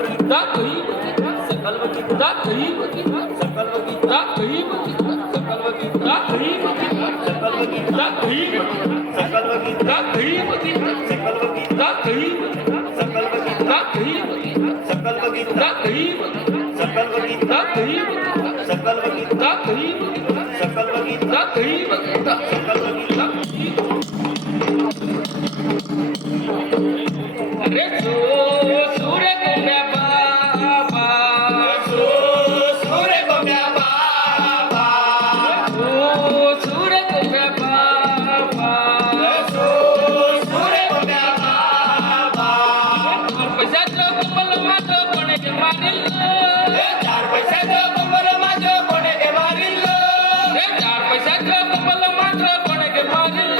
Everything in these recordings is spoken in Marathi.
गीता कही सकल गीता कही सकल गीता कही सकल गीता कही सकल गीता कही सकल गीता कही सकल गीता कही सकल गीता कही सकल गीता कही सकल गीता कही सकल गीता कही सकल गीता कही सकल गीता अरे सूर्य को मैं बाबा सूर्य को मैं बाबा सूर्य को मैं बाबा सूर्य को मैं बाबा चार पैसा जो कमल माझो कोणे के मारिल चार पैसा जो कमल माझो कोणे के मारिल चार पैसा जो कमल माझो कोणे के मारिल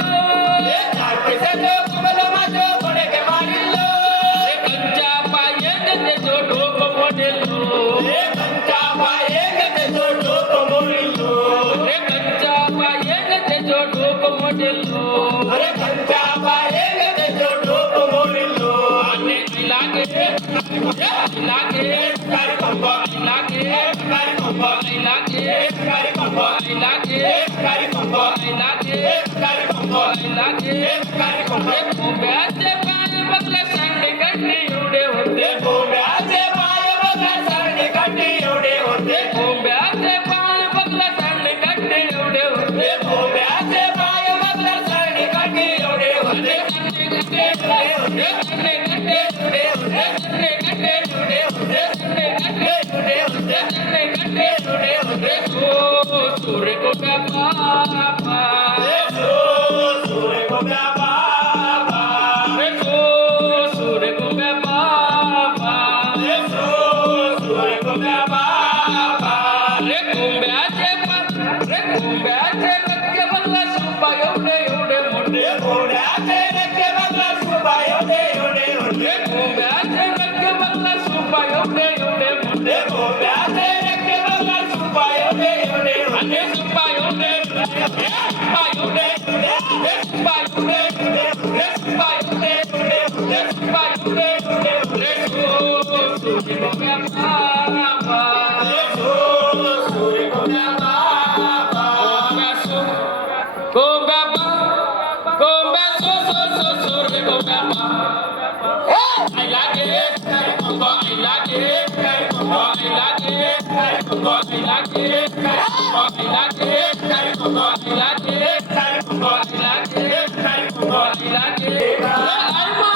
चार पैसा जो कमल माझो कोणे के मारिल अरे कंचा पाएंगे ते जो डोक मोरिलो आने इलाके कारी कंबा इलाके कारी कंबा इलाके कारी कंबा इलाके कारी कंबा इलाके कारी कंबा इलाके कारी कंबा गोब्याचे पाय बगला सांडे गड्डी एवढे होते गोब्याचे पाय बगला सांडे गड्डी एवढे होते गोब्याचे पाय बगला सांडे गड्डी एवढे होते गोब्याचे पाय बगला सांडे गड्डी एवढे होते गड्डे गड्डे होते गड्डे गड्डे होते गड्डे गड्डे होते गड्डे गड्डे होते गड्डे गड्डे होते ओ सूर्य को क्या पापा सूर्य को क्या पापा सूर्य को क्या पापा सूर्य को क्या पापा रे कुंभ्याचे नक्के बंगला सुपा एवढे एवढे मोठे कुंभ्याचे नक्के बंगला सुपा एवढे एवढे मोठे कुंभ्याचे नक्के बंगला सुपा एवढे एवढे मोठे कुंभ्याचे नक्के बंगला सुपा एवढे एवढे मोठे सुपा एवढे सुपा एवढे सुपा एवढे सुपा एवढे सुपा एवढे सूर्य को क्या पापा सूर्य को क्या पापा सूर्य को क्या पापा I like it, I like it, I like it, I like it, I like it, I like it, I like it.